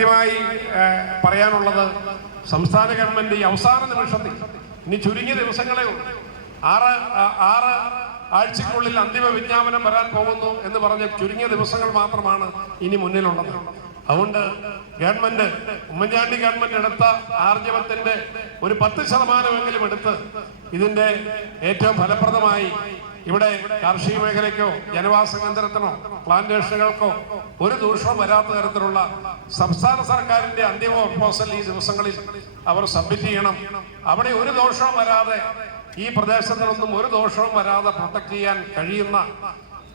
ആദ്യമായി പറയാനുള്ളത് സംസ്ഥാന ഗവൺമെന്റ് ഈ അവസാന നിമിഷത്തിൽ ഇനി ചുരുങ്ങിയ ദിവസങ്ങളെ ഉള്ളൂ. ആറ് ആറ് ആഴ്ചക്കുള്ളിൽ അന്തിമ വിജ്ഞാപനം വരാൻ പോകുന്നു എന്ന് പറഞ്ഞ ചുരുങ്ങിയ ദിവസങ്ങൾ മാത്രമാണ് ഇനി മുന്നിലുള്ളത്. അതുകൊണ്ട് ഗവൺമെന്റ് ഉമ്മൻചാണ്ടി ഗവൺമെന്റ് എടുത്ത ആർജവത്തിന്റെ ഒരു പത്ത് ശതമാനമെങ്കിലും എടുത്ത് ഇതിന്റെ ഏറ്റവും ഫലപ്രദമായി ഇവിടെ കാർഷിക മേഖലയ്ക്കോ ജനവാസ കേന്ദ്രത്തിനോ പ്ലാന്റേഷനുകൾക്കോ ഒരു ദൂഷണം വരാത്ത തരത്തിലുള്ള സംസ്ഥാന സർക്കാരിന്റെ അന്തിമ പ്രപ്പോസൽ ഈ ദിവസങ്ങളിൽ അവർ സബ്മിറ്റ് ചെയ്യണം. അവിടെ ഒരു ദോഷവും വരാതെ ഈ പ്രദേശത്തിനൊന്നും ഒരു ദോഷവും വരാതെ പ്രൊട്ടക്ട് ചെയ്യാൻ കഴിയുന്ന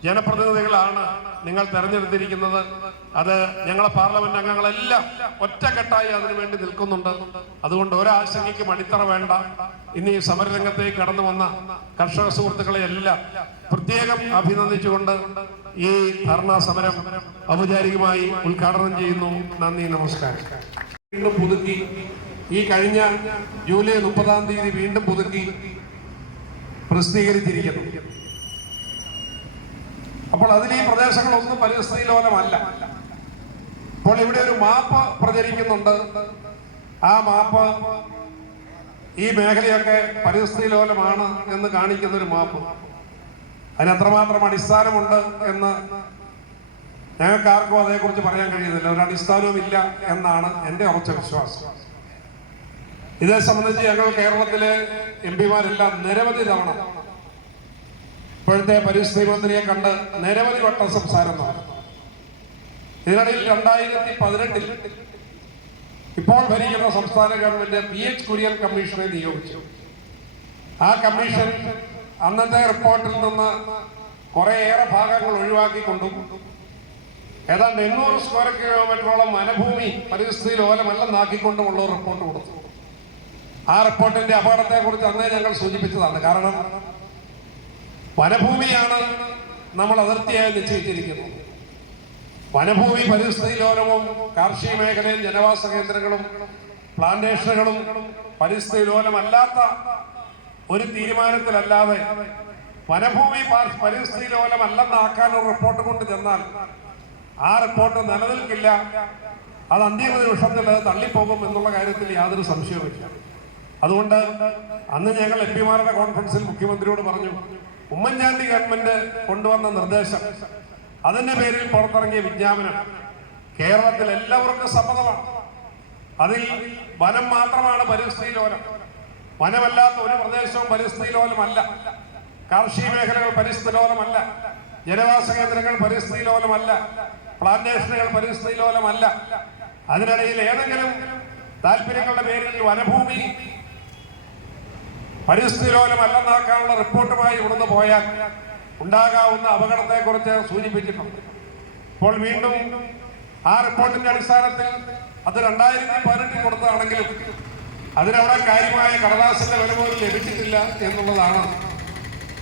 ജനപ്രതിനിധികളാണ് നിങ്ങൾ തെരഞ്ഞെടുത്തിരിക്കുന്നത്. അത് ഞങ്ങളെ പാർലമെന്റ് അംഗങ്ങളെല്ലാം ഒറ്റക്കെട്ടായി അതിനുവേണ്ടി നിൽക്കുന്നുണ്ട്. അതുകൊണ്ട് ഒരാശങ്കയ്ക്കും അടിത്തറ വേണ്ട. ഇനി സമരരംഗത്തേക്ക് കടന്നു വന്ന കർഷക സുഹൃത്തുക്കളെ എല്ലാം പ്രത്യേകം അഭിനന്ദിച്ചുകൊണ്ട് ഈ ധർണാ സമരം ഔപചാരികമായി ഉദ്ഘാടനം ചെയ്യുന്നു. നന്ദി നമസ്കാരം. വീണ്ടും പുതുക്കി ഈ കഴിഞ്ഞ ജൂലൈ മുപ്പതാം തീയതി വീണ്ടും പുതുക്കി പ്രസിദ്ധീകരിച്ചിരിക്കുന്നു. അപ്പോൾ അതിൽ ഈ പ്രദേശങ്ങളൊന്നും പരിസ്ഥിതിലോലമല്ല. അപ്പോൾ ഇവിടെ ഒരു മാപ്പ് പ്രചരിക്കുന്നുണ്ട്. ആ മാപ്പ് ഈ മേഖലയൊക്കെ പരിസ്ഥിതിലോലമാണ് എന്ന് കാണിക്കുന്ന ഒരു മാപ്പ്. അതിന് എത്രമാത്രം അടിസ്ഥാനമുണ്ട് എന്ന് ഞങ്ങൾക്ക് ആർക്കും അതേക്കുറിച്ച് പറയാൻ കഴിയുന്നില്ല. ഒരു അടിസ്ഥാനവും ഇല്ല എന്നാണ് എന്റെ ഉറച്ച വിശ്വാസം. ഇതേ സംബന്ധിച്ച് ഞങ്ങൾ കേരളത്തിലെ എം പിമാരെല്ലാം നിരവധി തവണ ഇപ്പോഴത്തെ പരിസ്ഥിതി മന്ത്രിയെ കണ്ട് നിരവധി വട്ടം സംസാരം നടന്നു. ഇതിനിടയിൽ രണ്ടായിരത്തി പതിനെട്ടിൽ ഇപ്പോൾ ഭരിക്കുന്ന സംസ്ഥാന ഗവൺമെന്റ് പി എച്ച് കുര്യൻ കമ്മീഷനെ നിയോഗിച്ചു. ആ കമ്മീഷൻ അന്നത്തെ റിപ്പോർട്ടിൽ നിന്ന് കുറേയേറെ ഭാഗങ്ങൾ ഒഴിവാക്കിക്കൊണ്ടും ഏതാണ്ട് എണ്ണൂറ് സ്ക്വയർ കിലോമീറ്ററോളം വനഭൂമി പരിസ്ഥിതി ലോലമല്ലെന്നാക്കിക്കൊണ്ടുമുള്ള റിപ്പോർട്ട് കൊടുത്തു. ആ റിപ്പോർട്ടിന്റെ അപകടത്തെ കുറിച്ച് അന്നേ ഞങ്ങൾ സൂചിപ്പിച്ചതാണ്. കാരണം വനഭൂമിയാണ് നമ്മൾ അതിർത്തിയായി നിശ്ചയിച്ചിരിക്കുന്നത്. വനഭൂമി പരിസ്ഥിതി ലോലവും കാർഷിക മേഖലയും ജനവാസ കേന്ദ്രങ്ങളും പ്ലാന്റേഷനുകളും പരിസ്ഥിതി ലോലമല്ലാത്ത ഒരു തീരുമാനത്തിലല്ലാതെ വനഭൂമി പരിസ്ഥിതി ലോലമല്ലെന്നാക്കാൻ ഒരു റിപ്പോർട്ട് കൊണ്ട് ചെന്നാൽ ആ റിപ്പോർട്ട് നിലനിൽക്കില്ല. അത് അന്തിമ നിമിഷത്തിൽ അത് തള്ളിപ്പോകും എന്നുള്ള കാര്യത്തിൽ യാതൊരു സംശയവുമില്ല. അതുകൊണ്ട് അന്ന് ഞങ്ങൾ എം പിമാരുടെ കോൺഫറൻസിൽ മുഖ്യമന്ത്രിയോട് പറഞ്ഞു ഉമ്മൻചാണ്ടി ഗവൺമെന്റ് കൊണ്ടുവന്ന നിർദ്ദേശം. അതിന്റെ പേരിൽ പുറത്തിറങ്ങിയ വിജ്ഞാപനം. കേരളത്തിൽ എല്ലാവർക്കും സമ്മതമാണ്. അതിൽ വനം മാത്രമാണ് പരിസ്ഥിതി ലോലം വനമല്ലാത്ത ഒരു പ്രദേശവും പരിസ്ഥിതി ലോലമല്ല കാർഷിക മേഖലകൾ പരിസ്ഥിതി ലോലമല്ല ജനവാസ കേന്ദ്രങ്ങൾ പരിസ്ഥിതി ലോലമല്ല പ്ലാന്റേഷനുകൾ പരിസ്ഥിതി ലോലമല്ല അതിനിടയിൽ ഏതെങ്കിലും താല്പര്യങ്ങളുടെ പേരിൽ വനഭൂമി പരിസ്ഥിതി ലോലമല്ലെന്നാക്കാനുള്ള റിപ്പോർട്ടുമായി ഇവിടുന്ന് പോയാൽ ഉണ്ടാകാവുന്ന അപകടത്തെക്കുറിച്ച് സൂചിപ്പിച്ചിട്ടുണ്ട്. ഇപ്പോൾ വീണ്ടും ആ റിപ്പോർട്ടിന്റെ അടിസ്ഥാനത്തിൽ അത് രണ്ടായിരത്തി പതിനെട്ടിൽ കൊടുത്തതാണെങ്കിലും അതിനവിടെ കാര്യമായ കടലാസിന്റെ വില പോലും ലഭിച്ചിട്ടില്ല എന്നുള്ളതാണ്.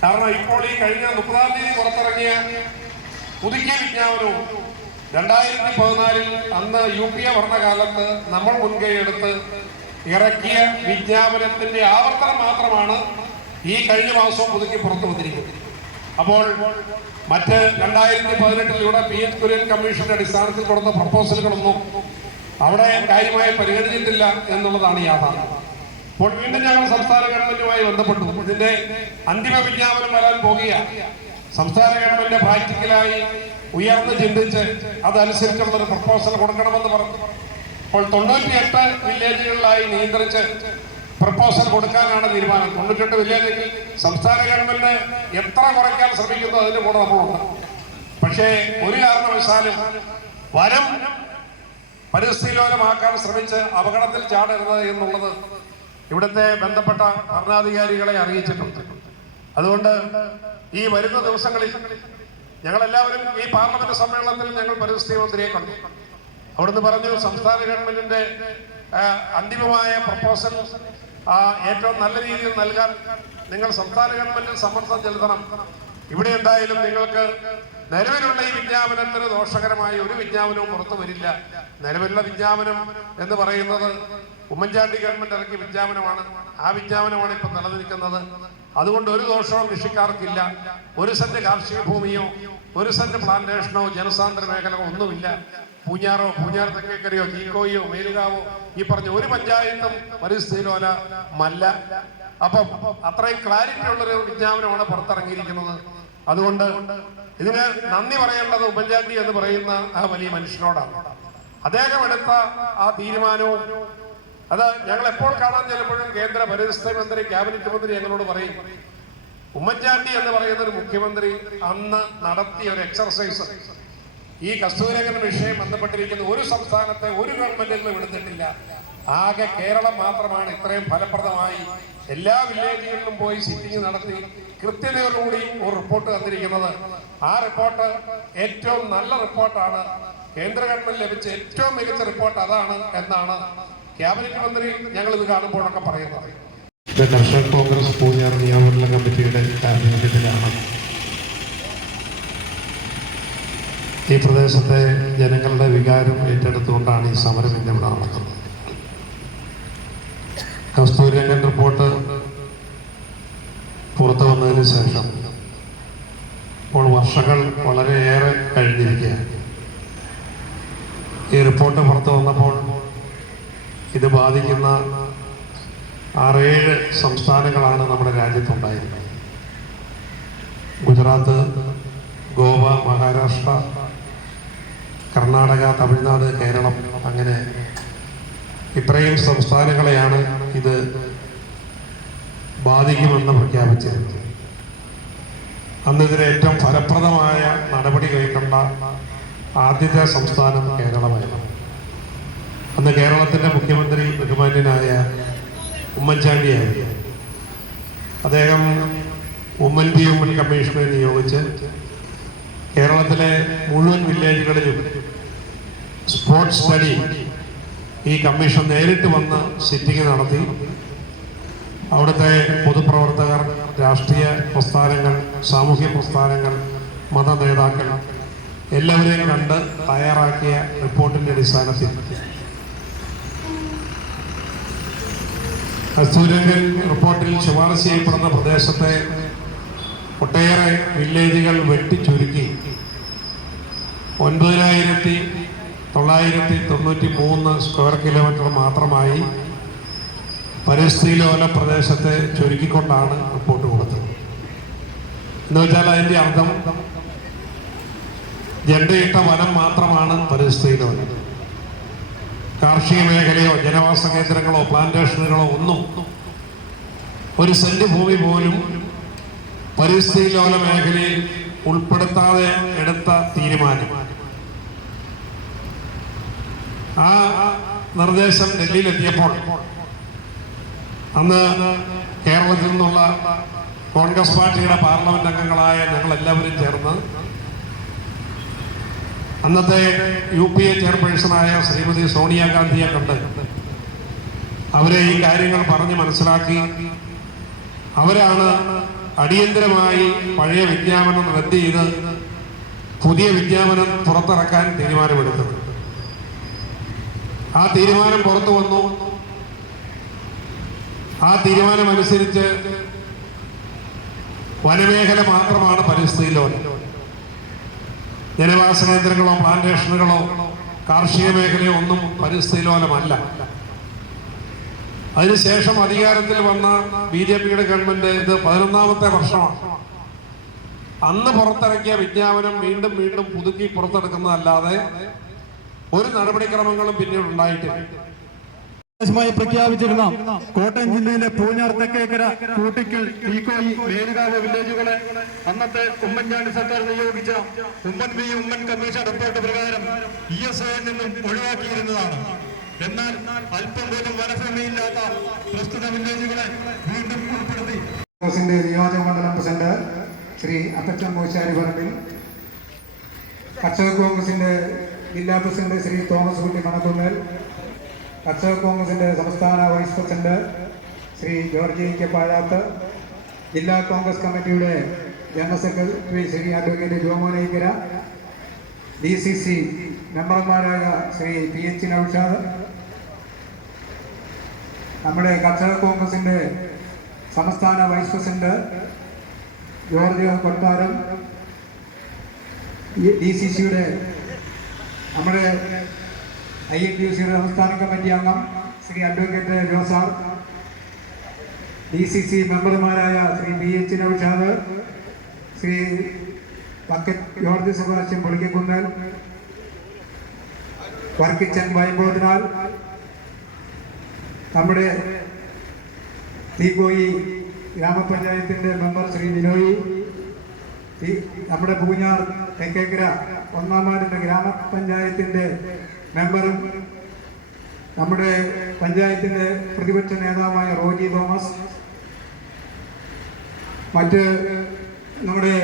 കാരണം ഇപ്പോൾ ഈ കഴിഞ്ഞ മുപ്പതാം തീയതി പുറത്തിറങ്ങിയ പുതുക്കിയ വിജ്ഞാപനവും രണ്ടായിരത്തി പതിനാലിൽ അന്ന് യു പി എ ഭരണകാലത്ത് നമ്മൾ മുൻകൈയെടുത്ത് ഇറക്കിയ വിജ്ഞാപനത്തിന്റെ ആവർത്തനം മാത്രമാണ് ഈ കഴിഞ്ഞ മാസവും പുതുക്കി പുറത്തു വന്നിരിക്കുന്നത്. അപ്പോൾ മറ്റ് രണ്ടായിരത്തി പതിനെട്ടിലൂടെ പി എച്ച് കുര്യൻ കമ്മീഷന്റെ അടിസ്ഥാനത്തിൽ കൊടുത്ത പ്രപ്പോസലുകളൊന്നും അവിടെ കാര്യമായി പരിഗണിച്ചിട്ടില്ല എന്നുള്ളതാണ് യാഥാർത്ഥ്യം. അപ്പോൾ വീണ്ടും ഞങ്ങൾ സംസ്ഥാന ഗവൺമെന്റുമായി ബന്ധപ്പെട്ടു. ഇതിന്റെ അന്തിമ വിജ്ഞാപനം വരാൻ പോകുക സംസ്ഥാന ഗവൺമെന്റ് പ്രാക്ടിക്കലായി ഉയർന്ന് ചിന്തിച്ച് അതനുസരിച്ചുള്ള ഒരു പ്രപ്പോസൽ കൊടുക്കണമെന്ന് പറഞ്ഞു. അപ്പോൾ തൊണ്ണൂറ്റിയെട്ട് വില്ലേജുകളിലായി നിയന്ത്രിച്ച് പ്രപ്പോസൽ കൊടുക്കാനാണ് തീരുമാനം. തൊണ്ണൂറ്റെട്ട് വില്ലേജിൽ സംസ്ഥാന ഗവൺമെന്റ് എത്ര കുറയ്ക്കാൻ ശ്രമിക്കുന്നു അതിന്റെ കൂടെ നമ്മളുണ്ട്. പക്ഷേ ഒരു കാരണവശാലും വരം പരിസ്ഥിതിലോലമാക്കാൻ ശ്രമിച്ച് അപകടത്തിൽ ചാടരുത് എന്നുള്ളത് ഇവിടുത്തെ ബന്ധപ്പെട്ട ഭരണാധികാരികളെ അറിയിച്ചിട്ടുണ്ട്. അതുകൊണ്ട് ഈ വരുന്ന ദിവസങ്ങളിൽ ഞങ്ങളെല്ലാവരും ഈ പാർലമെന്റ് സമ്മേളനത്തിൽ ഞങ്ങൾ പരിസ്ഥിതി മന്ത്രിയെ കണ്ടു. അവിടുന്ന് പറഞ്ഞു സംസ്ഥാന ഗവൺമെന്റിന്റെ അന്തിമമായ പ്രപ്പോസൽ ഏറ്റവും നല്ല രീതിയിൽ നൽകാൻ നിങ്ങൾ സംസ്ഥാന ഗവൺമെന്റിൽ സമ്മർദ്ദം ചെലുത്തണം. ഇവിടെ എന്തായാലും നിങ്ങൾക്ക് നിലവിലുള്ള ഈ വിജ്ഞാപനത്തിന് ദോഷകരമായ ഒരു വിജ്ഞാപനവും പുറത്തു വരില്ല. നിലവിലുള്ള വിജ്ഞാപനം എന്ന് പറയുന്നത് ഉമ്മൻചാണ്ടി ഗവൺമെന്റ് ഇറക്കിയ വിജ്ഞാപനമാണ്. ആ വിജ്ഞാപനമാണ് ഇപ്പൊ നിലനിൽക്കുന്നത്. അതുകൊണ്ട് ഒരു ദോഷവും കൃഷിക്കാർക്കില്ല. ഒരു സെന്റ് കാർഷിക ഭൂമിയോ ഒരു സെന്റ് പ്ലാന്റേഷനോ ജനസാന്ദ്ര മേഖലയോ ഒന്നുമില്ല. പൂഞ്ഞാറോ പൂഞ്ഞാർ തെക്കേക്കരയോ തീക്കോയോ മേലുകാവോ ഈ പറഞ്ഞ ഒരു പഞ്ചായത്തും പരിസ്ഥിതിയിലോല മല്ല. അപ്പം അത്രയും ക്ലാരിറ്റി ഉള്ളൊരു വിജ്ഞാപനമാണ് പുറത്തിറങ്ങിയിരിക്കുന്നത്. അതുകൊണ്ട് ഇതിന് നന്ദി പറയേണ്ടത് ഉപജാതി എന്ന് പറയുന്ന ആ വലിയ മനുഷ്യനോടാണ്. അദ്ദേഹം എടുത്ത ആ തീരുമാനവും അത് ഞങ്ങൾ എപ്പോൾ കാണാൻ ചെല്ലുമ്പോഴും കേന്ദ്ര പരിസ്ഥിതി മന്ത്രി ക്യാബിനറ്റ് മന്ത്രി ഞങ്ങളോട് പറയും ഉമ്മൻചാണ്ടി എന്ന് പറയുന്ന ഒരു മുഖ്യമന്ത്രി അന്ന് നടത്തിയ ഒരു എക്സർസൈസ് ഈ കസ്തൂരകൻ വിഷയം ബന്ധപ്പെട്ടിരിക്കുന്ന ഒരു സംസ്ഥാനത്തെ ഒരു ഗവൺമെന്റിലും എടുത്തിട്ടില്ല ആകെ കേരളം മാത്രമാണ് ഇത്രയും ഫലപ്രദമായി എല്ലാ വില്ലേജുകളിലും പോയി സിറ്റിംഗ് നടത്തി കൃത്യതയോടുകൂടി ഒരു റിപ്പോർട്ട് തന്നിരിക്കുന്നത്. ആ റിപ്പോർട്ട് ഏറ്റവും നല്ല റിപ്പോർട്ടാണ് കേന്ദ്ര ഗവൺമെന്റ് ലഭിച്ച ഏറ്റവും മികച്ച റിപ്പോർട്ട് അതാണ് എന്നാണ് ക്യാബിനറ്റ് മന്ത്രി ഞങ്ങൾ ഇത് കാണുമ്പോഴൊക്കെ പറയുന്നത്. നാഷണൽ കോൺഗ്രസ് പൂഞ്ഞാർ നിയമമണ്ഡല കമ്മിറ്റിയുടെ ആഭിമുഖ്യത്തിലാണ്. ഈ പ്രദേശത്തെ ജനങ്ങളുടെ വികാരം ഏറ്റെടുത്തുകൊണ്ടാണ് ഈ സമരം ഇന്ന് ഇവിടെ നടക്കുന്നത്. കസ്തൂരിരംഗൻ റിപ്പോർട്ട് പുറത്തു വന്നതിന് ശേഷം ഇപ്പോൾ വർഷങ്ങൾ വളരെയേറെ കഴിഞ്ഞിരിക്കുകയാണ്. ഈ റിപ്പോർട്ട് പുറത്തു വന്നപ്പോൾ ഇത് ബാധിക്കുന്ന ആറേഴ് സംസ്ഥാനങ്ങളാണ് നമ്മുടെ രാജ്യത്തുണ്ടായിരുന്നത്. ഗുജറാത്ത് ഗോവ മഹാരാഷ്ട്ര കർണാടക തമിഴ്നാട് കേരളം അങ്ങനെ ഇത്രയും സംസ്ഥാനങ്ങളെയാണ് ഇത് ബാധിക്കുമെന്ന് പ്രഖ്യാപിച്ചിരുന്നത്. അന്ന് ഇതിന് ഏറ്റവും ഫലപ്രദമായ നടപടി കൈക്കൊണ്ട ആദ്യത്തെ സംസ്ഥാനം കേരളമായിരുന്നു. അന്ന് കേരളത്തിന്റെ മുഖ്യമന്ത്രി ബഹുമാന്യനായ ഉമ്മൻചാണ്ടിയായിരുന്നു. അദ്ദേഹം ഉമ്മൻ ടി ഉമ്മൻ കമ്മീഷനെ നിയോഗിച്ച് കേരളത്തിലെ മുഴുവൻ വില്ലേജുകളിലും സ്പോർട്സ് സ്റ്റഡി ഈ കമ്മീഷൻ നേരിട്ട് വന്ന് സിറ്റിംഗ് നടത്തി. അവിടുത്തെ പൊതുപ്രവർത്തകർ രാഷ്ട്രീയ പ്രസ്ഥാനങ്ങൾ സാമൂഹ്യ പ്രസ്ഥാനങ്ങൾ മത നേതാക്കൾ എല്ലാവരെയും കണ്ട് തയ്യാറാക്കിയ റിപ്പോർട്ടിന്റെ അടിസ്ഥാനത്തിൽ കസ്തൂരംഗൻ റിപ്പോർട്ടിൽ ശുപാർശ ചെയ്യപ്പെടുന്ന പ്രദേശത്തെ ഒട്ടേറെ വില്ലേജുകൾ വെട്ടിച്ചുരുക്കി. ഒൻപതിനായിരത്തി തൊള്ളായിരത്തി തൊണ്ണൂറ്റി മൂന്ന് സ്ക്വയർ കിലോമീറ്റർ മാത്രമായി പരിസ്ഥിതി ലോല പ്രദേശത്തെ ചുരുക്കിക്കൊണ്ടാണ് റിപ്പോർട്ട് കൊടുത്തത്. എന്ന് വെച്ചാൽ അതിന്റെ അർത്ഥം ജണ്ടയിട്ട വനം മാത്രമാണ് പരിസ്ഥിതി ലോലം കാർഷിക മേഖലയോ ജനവാസ കേന്ദ്രങ്ങളോ പ്ലാന്റേഷനുകളോ ഒന്നും ഒരു സെന്റ് ഭൂമി പോലും പരിസ്ഥിതി ലോല മേഖലയിൽ ഉൾപ്പെടുത്താതെ എടുത്ത തീരുമാനം. ആ നിർദ്ദേശം ഡൽഹിയിലെത്തിയപ്പോൾ അന്ന് കേരളത്തിൽ നിന്നുള്ള കോൺഗ്രസ് പാർട്ടിയുടെ പാർലമെന്റ് അംഗങ്ങളായ ഞങ്ങൾ എല്ലാവരും ചേർന്ന് അന്നത്തെ യു പി എ ചെയർപേഴ്സണായ ശ്രീമതി സോണിയാഗാന്ധിയെ കണ്ട് അവരെ ഈ കാര്യങ്ങൾ പറഞ്ഞ് മനസ്സിലാക്കി. അവരാണ് അടിയന്തരമായി പഴയ വിജ്ഞാപനം റദ്ദ് ചെയ്ത് പുതിയ വിജ്ഞാപനം പുറത്തിറക്കാൻ തീരുമാനമെടുത്തത്. ആ തീരുമാനം പുറത്തു വന്നു. ആ തീരുമാനമനുസരിച്ച് വനമേഖല മാത്രമാണ് പരിസ്ഥിതി ലോലം ജനവാസ കേന്ദ്രങ്ങളോ പ്ലാന്റേഷനുകളോ കാർഷിക മേഖലയോ ഒന്നും പരിസ്ഥിതിലോലമല്ല. അതിനുശേഷം അധികാരത്തിൽ വന്ന ബി ജെ പിയുടെ ഗവൺമെന്റ് ഇത് പതിനൊന്നാമത്തെ വർഷമാണ്. അന്ന് പുറത്തിറക്കിയ വിജ്ഞാപനം വീണ്ടും വീണ്ടും പുതുക്കി പുറത്തെടുക്കുന്നതല്ലാതെ ഒരു നടപടിക്രമങ്ങളും പിന്നീട് ഉണ്ടായിട്ടില്ല. മായി പ്രഖ്യാപിച്ചിരുന്ന കോട്ടയം ജില്ലയിലെ പൂഞ്ഞാർ തെക്കേക്കര കൂട്ടിക്കൽ തീക്കോയി മേലുകാവ് വില്ലേജുകളെ അന്നത്തെ ഉമ്മൻചാണ്ടി സർക്കാർ നിയോഗിച്ച Oommen B Oommen commission report പ്രകാരം ഇ എസ് ഒയിൽ നിന്നും ഒഴിവാക്കിയിരുന്നതാണ്. എന്നാൽ അല്പം പോലും വനഭൂമിയില്ലാത്ത പ്രസ്തുത വില്ലേജുകളെ വീണ്ടും ഉൾപ്പെടുത്തി. നിയോജക മണ്ഡലം പ്രസിഡന്റ് ശ്രീ അപ്പച്ചൻ മൂശാരി പറമ്പിൽ കർഷക കോൺഗ്രസിന്റെ ജില്ലാ പ്രസിഡന്റ് ശ്രീ തോമസ് കുട്ടി മണക്കുന്നേൽ കർഷക കോൺഗ്രസിന്റെ സംസ്ഥാന vice president Shri George K Pazhath ജില്ലാ കോൺഗ്രസ് കമ്മിറ്റിയുടെ general secretary Shri advocate Jomon Aikkara D C C മെമ്പർമാരായ ശ്രീ പി എച്ച് നൌഷാദ്. നമ്മുടെ കർഷക കോൺഗ്രസിന്റെ സംസ്ഥാന vice president George Kottaram D C സിയുടെ നമ്മുടെ ഐ എൻ ടി യു സിയുടെ സംസ്ഥാന കമ്മിറ്റി അംഗം Shri advocate Josar D C C മെമ്പർമാരായ Shri B H Naushad Shri advocate George Sebastian Polikkunnel Varkichan വൈബോധനാൽ നമ്മുടെ തീകോയി ഗ്രാമപഞ്ചായത്തിന്റെ മെമ്പർ ശ്രീ ബിനോയി നമ്മുടെ പൂഞ്ഞാർ തെക്കേക്കര ഒന്നാം വാർഡിന്റെ ഗ്രാമപഞ്ചായത്തിന്റെ മെമ്പറും നമ്മുടെ പഞ്ചായത്തിന്റെ പ്രതിപക്ഷ നേതാവായ റോജി തോമസ് മറ്റ് നമ്മുടെ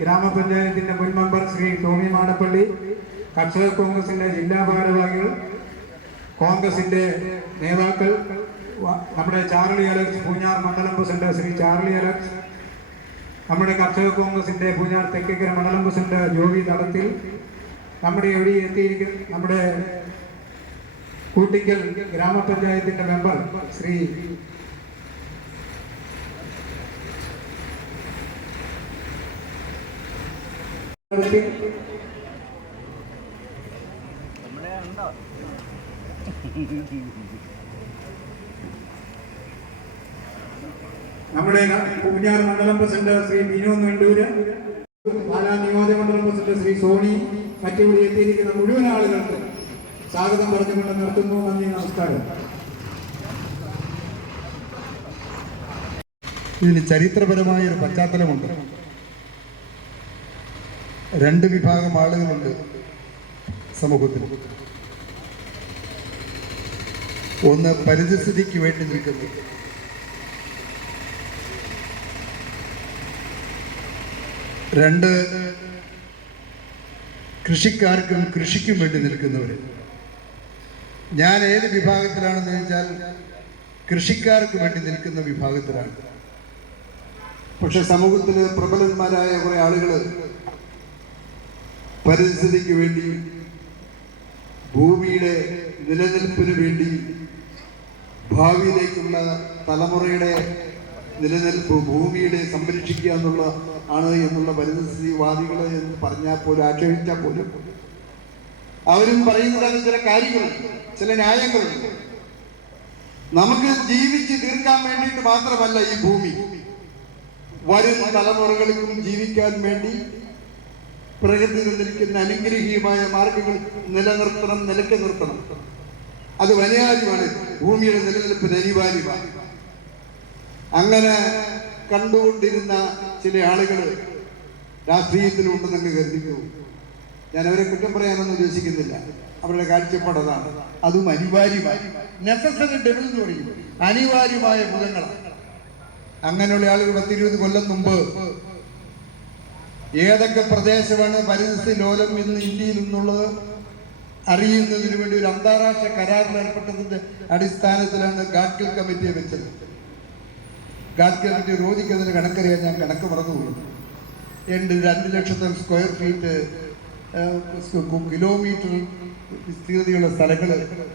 ഗ്രാമപഞ്ചായത്തിന്റെ മുൻ മെമ്പർ ശ്രീ ടോമി മാടപ്പള്ളി കർഷക കോൺഗ്രസിന്റെ ജില്ലാ ഭാരവാഹികൾ കോൺഗ്രസിന്റെ നേതാക്കൾ നമ്മുടെ ചാർലി അലക്സ് പൂഞ്ഞാർ മണ്ഡലം പ്രസിഡന്റ് ശ്രീ ചാർലി അലക്സ് നമ്മുടെ കർഷക കോൺഗ്രസിന്റെ പൂഞ്ഞാർ തെക്കേക്കര മണ്ഡലം പ്രസിഡന്റ് ജോവി തടത്തിൽ നമ്മുടെ എവിടെ എത്തിയിരിക്കുന്ന നമ്മുടെ കൂട്ടിക്കൽ ഗ്രാമപഞ്ചായത്തിന്റെ മെമ്പർ ശ്രീ നമ്മുടെ പൂഞ്ഞാർ മണ്ഡലം പ്രസിഡന്റ് ശ്രീ ബിനു നെണ്ടൂര് പാലാ നിയോജക മണ്ഡലം പ്രസിഡന്റ് ശ്രീ സോണി മറ്റിവിടെ എത്തിയിരിക്കുന്ന മുഴുവൻ ആളുകൾക്ക് സ്വാഗതം പറഞ്ഞുകൊണ്ട് നിർത്തുന്നു. നന്ദി നമസ്കാരം. ഇതിന് ചരിത്രപരമായ ഒരു പശ്ചാത്തലമുണ്ട്. രണ്ട് വിഭാഗം ആളുകളുണ്ട് സമൂഹത്തിൽ. ഒന്ന് പരിസ്ഥിതിക്ക് വേണ്ടി നിൽക്കുന്നു. രണ്ട് കൃഷിക്കാർക്കും കൃഷിക്കും വേണ്ടി നിൽക്കുന്നവർ ഞാൻ ഏത് വിഭാഗത്തിലാണെന്ന് ചോദിച്ചാൽ കൃഷിക്കാർക്ക് വേണ്ടി നിൽക്കുന്ന വിഭാഗത്തിലാണ്. പക്ഷെ സമൂഹത്തിൽ പ്രബലന്മാരായ കുറെ ആളുകൾ പരിസ്ഥിതിക്ക് വേണ്ടി ഭൂമിയുടെ നിലനിൽപ്പിന് വേണ്ടി ഭാവിയിലേക്കുള്ള തലമുറയുടെ നിലനിൽപ്പ് ഭൂമിയുടെ സംരക്ഷിക്കുക എന്നുള്ള ആണ് എന്നുള്ള പരിസ്ഥിതിവാദികൾ എന്ന് പറഞ്ഞാൽ പോലും ആക്ഷേപിച്ചാൽ പോലും. അവരും പറയുന്നതാണ് ചില കാര്യങ്ങളുണ്ട് ചില ന്യായങ്ങളുണ്ട് നമുക്ക് ജീവിച്ച് തീർക്കാൻ വേണ്ടിയിട്ട് മാത്രമല്ല ഈ ഭൂമി. വരും തലമുറകൾക്കും ജീവിക്കാൻ വേണ്ടി പ്രകൃതി നിൽക്കുന്ന അനുഗ്രഹീയമായ മാർഗങ്ങൾ നിലനിർത്തണം നിലയ്ക്ക് നിർത്തണം. അത് അനിവാര്യമാണ് ഭൂമിയുടെ നിലനിൽപ്പിന് അനിവാര്യമാണ്. അങ്ങനെ കണ്ടുകൊണ്ടിരുന്ന ചില ആളുകൾ രാഷ്ട്രീയത്തിലുണ്ടെന്നങ്ങ് കരുതിക്കൂ? ഞാൻ അവരെ കുറ്റം പറയാനൊന്നും ഉദ്ദേശിക്കുന്നില്ല. അവരുടെ കാഴ്ചപ്പാട് അതാണ്. അതും അനിവാര്യമായി. നെസസറി ഡെബിൾ എന്ന് പറയും. അനിവാര്യമായ മൃഗങ്ങളാണ്. അങ്ങനെയുള്ള ആളുകൾ പത്തിരുപത് കൊല്ലം മുമ്പ് ഏതൊക്കെ പ്രദേശമാണ് പരിസ്ഥിതി ലോലം ഇന്ന് ഇന്ത്യയിൽ നിന്നുള്ളത്? അറിയുന്നതിന് വേണ്ടി ഒരു അന്താരാഷ്ട്ര കരാറിൽ ഏർപ്പെട്ടതിന്റെ അടിസ്ഥാനത്തിലാണ് ഗാഡ്ഗിൽ കമ്മിറ്റിയെ വെച്ചത്. ഗാഡ്ഗിൽ കമ്മിറ്റി റോജിക്കതിന് കണക്കറിയാൻ ഞാൻ കണക്ക് മറന്നുപോയി. രണ്ട് രണ്ട് ലക്ഷത്തോളം സ്ക്വയർ ഫീറ്റ് കിലോമീറ്റർ വിസ്തീർണതയുള്ള സ്ഥലങ്ങൾ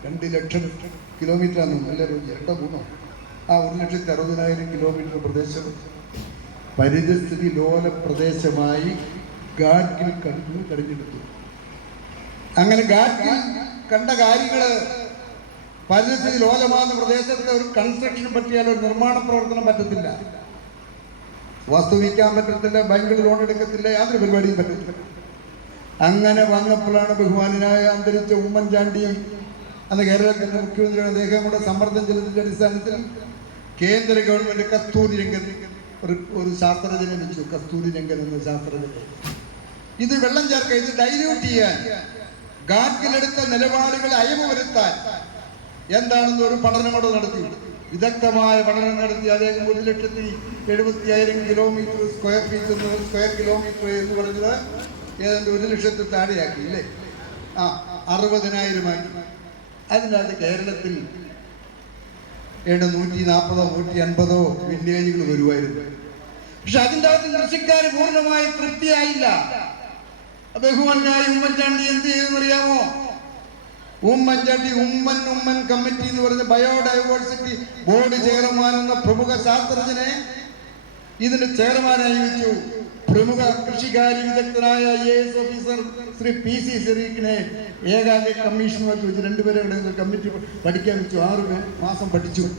രണ്ട് ലക്ഷം കിലോമീറ്റർ ആണ് റോജി? രണ്ടോ മൂന്നോ? ആ ഒരു ലക്ഷത്തി അറുപതിനായിരം കിലോമീറ്റർ പ്രദേശം. പരിതസ്ഥിതി ലോല പ്രദേശമായി ഗാഡ്ഗിൽ കണ്ടു തെരഞ്ഞെടുത്തു അങ്ങനെ ഗാഡ്ഗിൽ കണ്ട കാര്യങ്ങൾ പരിസ്ഥിതി ലോലമാകുന്ന പ്രദേശത്തെ ഒരു കൺസ്ട്രക്ഷൻ പറ്റിയാൽ ഒരു നിർമ്മാണ പ്രവർത്തനം പറ്റത്തില്ല. വസ്തു വിൽക്കാൻ പറ്റത്തില്ല ബാങ്കിൽ ലോൺ എടുക്കത്തില്ല യാതൊരു പരിപാടിയും പറ്റത്തില്ല. അങ്ങനെ വന്നപ്പോഴാണ് ബഹുമാനായ അന്തരിച്ച ഉമ്മൻചാണ്ടിയും അന്ന് കേരളത്തിന്റെ മുഖ്യമന്ത്രിയുടെ അദ്ദേഹം കൂടെ സമ്മർദ്ദം ചെലുത്തിന്റെ അടിസ്ഥാനത്തിൽ കേന്ദ്ര ഗവൺമെന്റ് കസ്തൂരി രംഗൻ ഒരു ഒരു ശാസ്ത്രജ്ഞനെ വെച്ചു കസ്തൂരി രംഗൻ എന്ന ശാസ്ത്രജ്ഞൻ. ഇത് വെള്ളം ചേർക്കുക ഇത് ഡൈല്യൂട്ട് ചെയ്യാൻ ഗാർഗിലെടുത്ത നിലപാടുകൾ അയവ് വരുത്താൻ എന്താണെന്ന് ഒരു പഠനം കൂടെ നടത്തി. വിദഗ്ധമായ പഠനം നടത്തി അദ്ദേഹം ഒരു ലക്ഷത്തി എഴുപത്തി എഴുപത്തിയായിരം കിലോമീറ്റർ സ്ക്വയർ ഫീറ്റ് എന്ന് സ്ക്വയർ കിലോമീറ്റർ എന്ന് പറഞ്ഞത് ഏതാണ്ട് ഒരു ലക്ഷത്തിൽ താഴെയാക്കി ഇല്ലേ? ആ അറുപതിനായിരമാക്കി അതിനകത്ത് കേരളത്തിൽ ഏതാണ്ട് നൂറ്റി നാൽപ്പതോ നൂറ്റി അൻപതോ വില്ലേജുകൾ വരുമായിരുന്നു. പക്ഷെ അതിന്റെ അകത്ത് കൃഷിക്കാർ പൂർണമായി തൃപ്തിയായില്ല. ബഹുമാനായ ഉമ്മൻചാണ്ടി എന്ത് ഉമ്മൻചാണ്ടി ഉമ്മൻ ഉമ്മൻ കമ്മിറ്റി എന്ന് പറഞ്ഞ ബയോഡൈവേഴ്സിറ്റി ബോർഡ് ചെയർമാൻ എന്ന പ്രമുഖ ശാസ്ത്രജ്ഞനെ ഇതിന്റെ ചെയർമാനായി വെച്ചു. പ്രമുഖ കൃഷികാര്യ വിദഗ്ധനായ I S officer Shri P C സിറീഖിനെ ഏകാഗ്ര കമ്മീഷനുമാക്കി വെച്ച്. രണ്ടുപേരെ ഇവിടെ കമ്മിറ്റി പഠിക്കാൻ വെച്ചു. ആറ് മാസം പഠിച്ചു.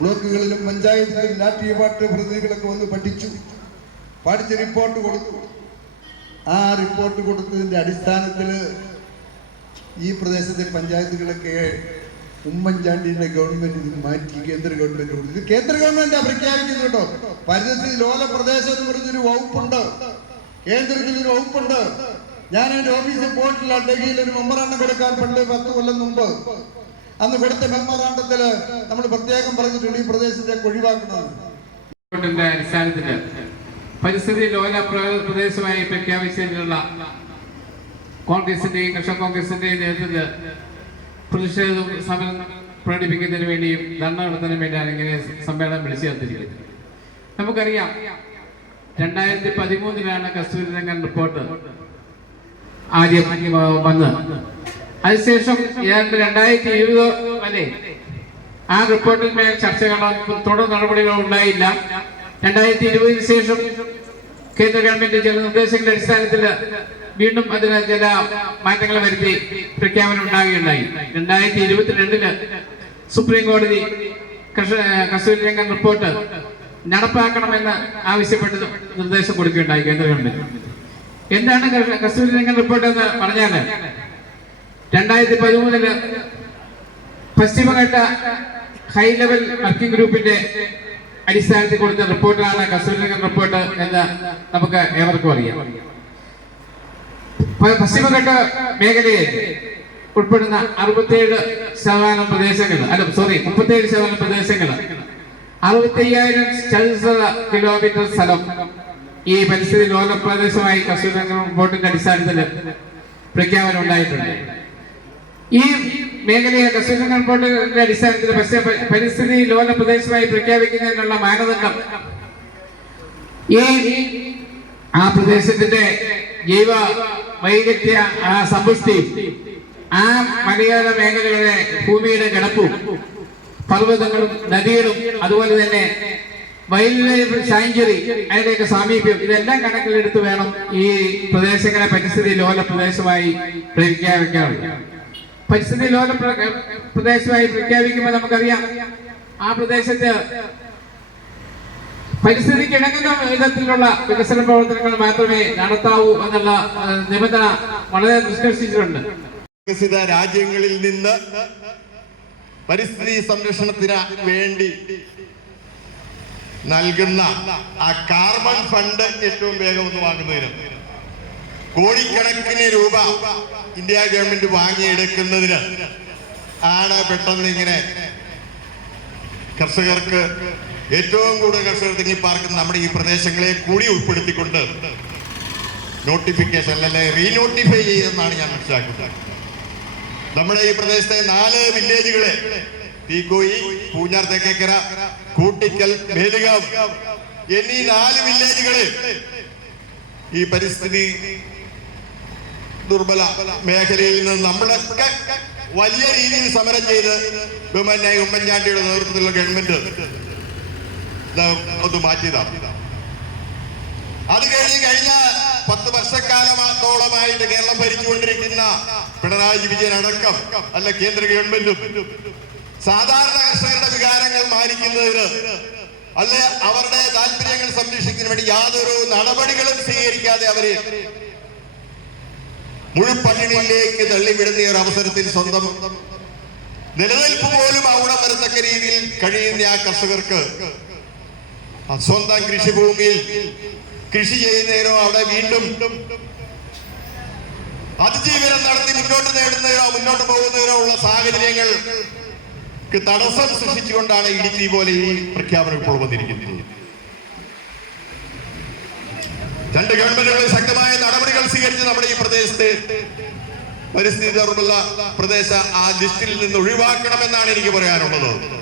ബ്ലോക്കുകളിലും പഞ്ചായത്തുകളിലും രാഷ്ട്രീയ പാർട്ടി പ്രതിനിധികളൊക്കെ വന്ന് പഠിച്ചു. പഠിച്ച് റിപ്പോർട്ട് കൊടുത്തു. ആ റിപ്പോർട്ട് കൊടുത്തതിന്റെ അടിസ്ഥാനത്തിൽ ഈ പ്രദേശത്തെ പഞ്ചായത്തുകളൊക്കെ ഉമ്മൻചാണ്ടിയുടെ ഗവൺമെന്റ് മാറ്റി കേന്ദ്ര ഗവൺമെന്റ് കൊടുത്തു. ഇത് കേന്ദ്ര ഗവൺമെന്റ് പ്രഖ്യാപിക്കുന്നു കേട്ടോ. പരിസ്ഥിതി ലോല പ്രദേശം എന്ന് പറഞ്ഞൊരു വകുപ്പുണ്ട്. കേന്ദ്രത്തിൽ ഒരു വകുപ്പുണ്ട്. ഞാൻ എന്റെ ഓഫീസിൽ പോയിട്ടില്ല. ഡൽഹിയിൽ ഒരു മെമ്മറാണ്ടം കൊടുക്കാൻ പണ്ട് പത്ത് കൊല്ലം മുമ്പ്. അന്ന് കൊടുത്ത മെമ്മറാണ്ടത്തിൽ നമ്മൾ പ്രത്യേകം പറഞ്ഞിട്ടുണ്ട് ഈ പ്രദേശത്തെ ഒഴിവാക്കണം റിപ്പോർട്ടിന്റെ അടിസ്ഥാനത്തിൽ പരിസ്ഥിതി ലോല പ്രദേശമായി പ്രഖ്യാപിച്ചതിനുള്ള കോൺഗ്രസിന്റെയും കർഷക കോൺഗ്രസിന്റെയും നേതൃത്വത്തിൽ പ്രതിഷേധ സമരം പ്രകടിപ്പിക്കുന്നതിന് വേണ്ടിയും ധർണ നടത്തുന്നതിന് വേണ്ടിയാണ് ഇങ്ങനെ സമ്മേളനം വിളിച്ചു ചേർത്തിരിക്കുന്നത്. നമുക്കറിയാം രണ്ടായിരത്തി പതിമൂന്നിലാണ് കസ്തൂരി രംഗൻ റിപ്പോർട്ട് ആദ്യം വന്ന്. അതിനുശേഷം ഏതാണ്ട് രണ്ടായിരത്തി ഇരുപത് വരെ ആ റിപ്പോർട്ടിന്മേൽ ചർച്ചകളോ തുടർ നടപടികളോ ഉണ്ടായില്ല. രണ്ടായിരത്തി ഇരുപതിന് ശേഷം കേന്ദ്ര ഗവൺമെന്റ് ചില നിർദ്ദേശങ്ങളുടെ അടിസ്ഥാനത്തിൽ വീണ്ടും അതിന് ചില മാറ്റങ്ങൾ വരുത്തി പ്രഖ്യാപനം ഉണ്ടാകുകയുണ്ടായി രണ്ടായിരത്തി ഇരുപത്തിരണ്ടിൽ സുപ്രീം കോടതി കസൂരി കസ്തൂരി രംഗൻ റിപ്പോർട്ട് നടപ്പാക്കണമെന്ന് ആവശ്യപ്പെട്ട് നിർദ്ദേശം കൊടുക്കുകയുണ്ടായി കേന്ദ്ര ഗവൺമെന്റ്. എന്താണ് കസ്തൂരി രംഗൻ റിപ്പോർട്ട് എന്ന് പറഞ്ഞാൽ രണ്ടായിരത്തി പതിമൂന്നിൽ പശ്ചിമഘട്ട ഹൈ ലെവൽ വർക്കിംഗ് ഗ്രൂപ്പിന്റെ അടിസ്ഥാനത്തിൽ കൊടുത്ത റിപ്പോർട്ടാണ് കസ്തൂരിരംഗൻ റിപ്പോർട്ട് എന്ന് നമുക്ക് ഏവർക്കും അറിയാം. പശ്ചിമഘട്ട മേഖലയിൽ ഉൾപ്പെടുന്ന അറുപത്തിയേഴ് ശതമാനം പ്രദേശങ്ങൾ അല്ല സോറി മുപ്പത്തിയേഴ് ശതമാനം പ്രദേശങ്ങൾ. അറുപത്തി അയ്യായിരം ചതുശ്ര കിലോമീറ്റർ സ്ഥലം ഈ പരിസ്ഥിതി ലോല പ്രദേശമായി കസ്തൂരിരംഗൻ റിപ്പോർട്ടിന്റെ അടിസ്ഥാനത്തിൽ പ്രഖ്യാപനം ഉണ്ടായിട്ടുണ്ട്. ഈ മേഖലയെ കർഷക റിപ്പോർട്ടിന്റെ അടിസ്ഥാനത്തിൽ പക്ഷേ പരിസ്ഥിതി ലോല പ്രദേശമായി പ്രഖ്യാപിക്കുന്നതിനുള്ള മാനദണ്ഡം ഈ ആ പ്രദേശത്തിന്റെ ജൈവ ആ സമ്പുഷ്ടി ആ മലയോര മേഖലയുടെ ഭൂമിയുടെ കിടപ്പും പർവതങ്ങളും നദികളും അതുപോലെ തന്നെ വൈൽഡ് ലൈഫ് സാങ്ച്വറി അതിന്റെയൊക്കെ സാമീപ്യം ഇതെല്ലാം കണക്കിലെടുത്ത് വേണം ഈ പ്രദേശങ്ങളെ പരിസ്ഥിതി ലോല പ്രദേശമായി പ്രഖ്യാപിക്കാറുള്ളത് പരിസ്ഥിതി ലോല പ്രദേശമായി പ്രഖ്യാപിക്കുമ്പോൾ നമുക്കറിയാം ആ പ്രദേശത്ത് പരിസ്ഥിതിക്ക് ഇണങ്ങുന്ന വിധത്തിലുള്ള വികസന പ്രവർത്തനങ്ങൾ മാത്രമേ നടത്താവൂ എന്നുള്ള നിബന്ധന വളരെ നിഷ്കർഷിച്ചിട്ടുണ്ട്. വികസിത രാജ്യങ്ങളിൽ നിന്ന് പരിസ്ഥിതി സംരക്ഷണത്തിന് വേണ്ടി നൽകുന്ന ആ കാർബൺ ഫണ്ട് ഏറ്റവും വേഗം ഒന്ന് വാങ്ങുന്നതിന് കോടിക്കണക്കിന് രൂപ ഇന്ത്യ ഗവൺമെന്റ് വാങ്ങിയെടുക്കുന്നതിന് ആണ് പെട്ടെന്ന് ഇങ്ങനെ കർഷകർക്ക് ഏറ്റവും കൂടുതൽ കർഷകർ തിങ്ങി പാർക്കുന്ന നമ്മുടെ ഈ പ്രദേശങ്ങളെ കൂടി ഉൾപ്പെടുത്തിക്കൊണ്ട് നോട്ടിഫിക്കേഷൻ അല്ലെ റീനോട്ടിഫൈ ചെയ്തെന്നാണ് ഞാൻ മനസ്സിലാക്കുന്നത്. നമ്മുടെ ഈ പ്രദേശത്തെ നാല് വില്ലേജുകളെ തീക്കോയി പൂഞ്ഞാർ തെക്കേക്കര കൂട്ടിക്കൽ മേലുകാവ് എന്നീ നാല് വില്ലേജുകളെ ഈ പരിസ്ഥിതി ദുർബല മേഖലയിൽ നിന്ന് നമ്മളൊക്കെ വലിയ രീതിയിൽ സമരം ചെയ്ത് ബഹുമാനായി ഉമ്മൻചാണ്ടിയുടെ നേതൃത്വത്തിലുള്ള ഗവൺമെന്റ് ഒന്ന് മാറ്റിയതാണ് അത് കഴിഞ്ഞ് കഴിഞ്ഞ പത്ത് വർഷക്കാലത്തോളമായിട്ട് കേരളം ഭരിച്ചുകൊണ്ടിരിക്കുന്ന പിണറായി വിജയൻ അടക്കം അല്ല കേന്ദ്ര ഗവൺമെന്റും സാധാരണ കർഷകരുടെ വികാരങ്ങൾ മാനിക്കുന്നതിന് അല്ല അവരുടെ താല്പര്യങ്ങൾ സംരക്ഷിക്കുന്നതിന് വേണ്ടി യാതൊരു നടപടികളും സ്വീകരിക്കാതെ അവരെ മുഴുപ്പണിയിലേക്ക് തള്ളിവിടുന്ന ഒരു അവസരത്തിൽ സ്വന്തം നിലനിൽപ്പ് പോലും അവിടെ വരത്തക്ക രീതിയിൽ കഴിയുന്ന ആ കർഷകർക്ക് സ്വന്തം കൃഷിഭൂമിയിൽ കൃഷി ചെയ്യുന്നതിനോ അവിടെ വീണ്ടും അതിജീവനം നടത്തി മുന്നോട്ട് നേടുന്നതിനോ മുന്നോട്ട് പോകുന്നതിനോ ഉള്ള സാഹചര്യങ്ങൾ തടസ്സം സൃഷ്ടിച്ചുകൊണ്ടാണ് ഇടുക്കി പോലെ ഈ പ്രഖ്യാപനം ഇപ്പോൾ വന്നിരിക്കുന്നത്. രണ്ട് ഗവൺമെന്റുകൾ ശക്തമായ നടപടികൾ സ്വീകരിച്ച് നമ്മുടെ ഈ പ്രദേശത്ത് പരിസ്ഥിതി ദുർബല പ്രദേശ ആ ലിസ്റ്റിൽ നിന്ന് ഒഴിവാക്കണമെന്നാണ് എനിക്ക് പറയാനുള്ളത്.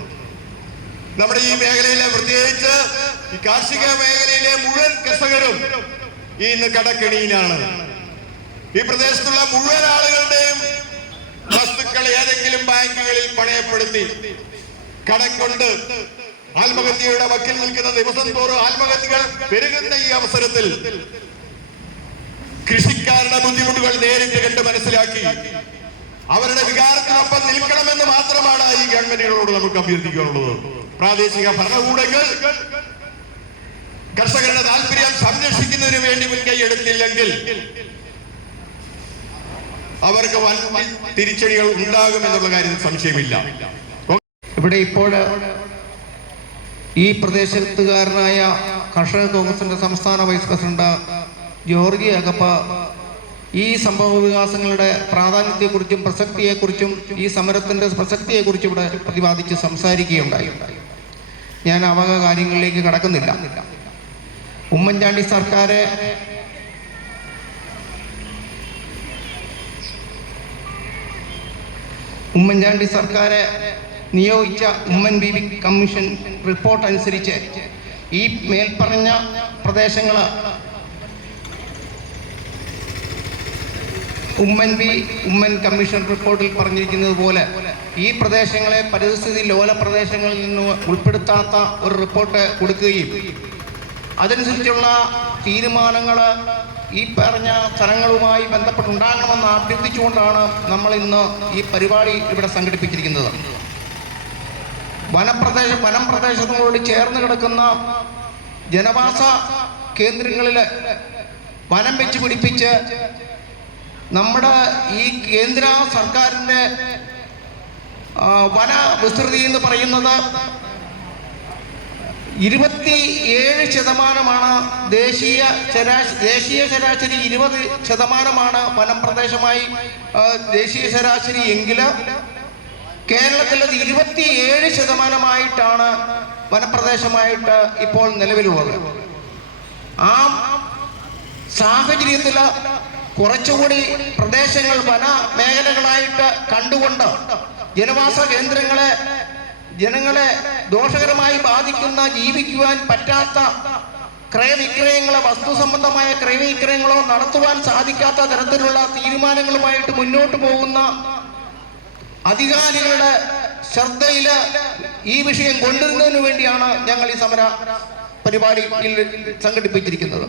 നമ്മുടെ ഈ മേഖലയിലെ പ്രത്യേകിച്ച് ഈ കാർഷിക മേഖലയിലെ മുഴുവൻ കർഷകരും ഇന്ന് കടക്കെണിയിലാണ്. ഈ പ്രദേശത്തുള്ള മുഴുവൻ ആളുകളുടെയും വസ്തുക്കൾ ഏതെങ്കിലും ബാങ്കുകളിൽ പണയപ്പെടുത്തി കടം കൊണ്ട് ആത്മഹത്യയുടെ വക്കിൽ നിൽക്കുന്ന ദിവസം തോറും ആത്മഹത്യകൾ പെരുകുന്ന ഈ അവസരത്തിൽ കൃഷിക്കാരുടെ ബുദ്ധിമുട്ടുകൾ നേരിട്ട് കണ്ട് മനസ്സിലാക്കി അവരുടെ വികാരത്തിനൊപ്പം നിൽക്കണമെന്ന് മാത്രമാണ് ഈ ഗവൺമെന്റുകളോട് നമുക്ക് അഭ്യർത്ഥിക്കാനുള്ളത്. പ്രാദേശിക ഭരണകൂടങ്ങൾ കർഷകരുടെ താല്പര്യം സംരക്ഷിക്കുന്നതിന് വേണ്ടി മുൻകൈ എടുത്തില്ലെങ്കിൽ അവർക്ക് വൻ തിരിച്ചടികൾ ഉണ്ടാകും എന്നുള്ള കാര്യത്തിൽ സംശയമില്ല. ഇവിടെ ഇപ്പോൾ ഈ പ്രദേശത്തുകാരനായ കർഷക കോൺഗ്രസിന്റെ സംസ്ഥാന വൈസ് പ്രസിഡന്റ് ജോർജി അകപ്പ ഈ സംഭവ വികാസങ്ങളുടെ പ്രാധാന്യത്തെക്കുറിച്ചും പ്രസക്തിയെക്കുറിച്ചും ഈ സമരത്തിന്റെ പ്രസക്തിയെക്കുറിച്ചും ഇവിടെ പ്രതിപാദിച്ച് സംസാരിക്കുകയുണ്ടായി. ഞാൻ ആ വക കാര്യങ്ങളിലേക്ക് കടക്കുന്നില്ല. ഉമ്മൻചാണ്ടി സർക്കാരെ ഉമ്മൻചാണ്ടി സർക്കാരെ നിയോഗിച്ച ഉമ്മൻ ബീബി കമ്മീഷൻ റിപ്പോർട്ട് അനുസരിച്ച് ഈ മേൽപ്പറഞ്ഞ പ്രദേശങ്ങൾ ഉമ്മൻ ബി ഉമ്മൻ കമ്മീഷൻ റിപ്പോർട്ടിൽ പറഞ്ഞിരിക്കുന്നത് പോലെ ഈ പ്രദേശങ്ങളെ പരിസ്ഥിതി ലോല പ്രദേശങ്ങളിൽ നിന്ന് ഉൾപ്പെടുത്താത്ത ഒരു റിപ്പോർട്ട് കൊടുക്കുകയും അതനുസരിച്ചുള്ള തീരുമാനങ്ങൾ ഈ പറഞ്ഞ സ്ഥലങ്ങളുമായി ബന്ധപ്പെട്ടുണ്ടാകണമെന്ന് അഭ്യർത്ഥിച്ചുകൊണ്ടാണ് നമ്മൾ ഇന്ന് ഈ പരിപാടി ഇവിടെ സംഘടിപ്പിച്ചിരിക്കുന്നത്. വനപ്രദേശ വനം പ്രദേശങ്ങളോട് ചേർന്ന് കിടക്കുന്ന ജനവാസ കേന്ദ്രങ്ങളിൽ വനം വെച്ച് പിടിപ്പിച്ച് നമ്മുടെ ഈ കേന്ദ്ര സർക്കാരിന്റെ വന വിസ്തൃതി എന്ന് പറയുന്നത് ഇരുപത്തി ഏഴ് ശതമാനമാണ് ദേശീയ ശരാശ ദേശീയ ശരാശരി ഇരുപത് ശതമാനമാണ് വനപ്രദേശമായി ദേശീയ ശരാശരി എങ്കിൽ കേരളത്തിൽ അത് ഇരുപത്തിയേഴ് ശതമാനമായിട്ടാണ് വനപ്രദേശമായിട്ട് ഇപ്പോൾ നിലവിലുള്ളത്. ആ സാഹചര്യത്തിൽ കുറച്ചുകൂടി പ്രദേശങ്ങൾ വന മേഖലകളായിട്ട് കണ്ടുകൊണ്ട് ജനവാസ കേന്ദ്രങ്ങളെ ജനങ്ങളെ ദോഷകരമായി ബാധിക്കുന്ന ജീവിക്കുവാൻ പറ്റാത്ത ക്രയവിക്രയങ്ങളെ വസ്തു സംബന്ധമായ ക്രയവിക്രയങ്ങളോ നടത്തുവാൻ സാധിക്കാത്ത തരത്തിലുള്ള തീരുമാനങ്ങളുമായിട്ട് മുന്നോട്ട് പോകുന്ന അധികാരികളുടെ ശ്രദ്ധയിൽ ഈ വിഷയം കൊണ്ടുവരുന്നതിന് വേണ്ടിയാണ് ഞങ്ങൾ ഈ സമര പരിപാടിയിൽ സംഘടിപ്പിച്ചിരിക്കുന്നത്.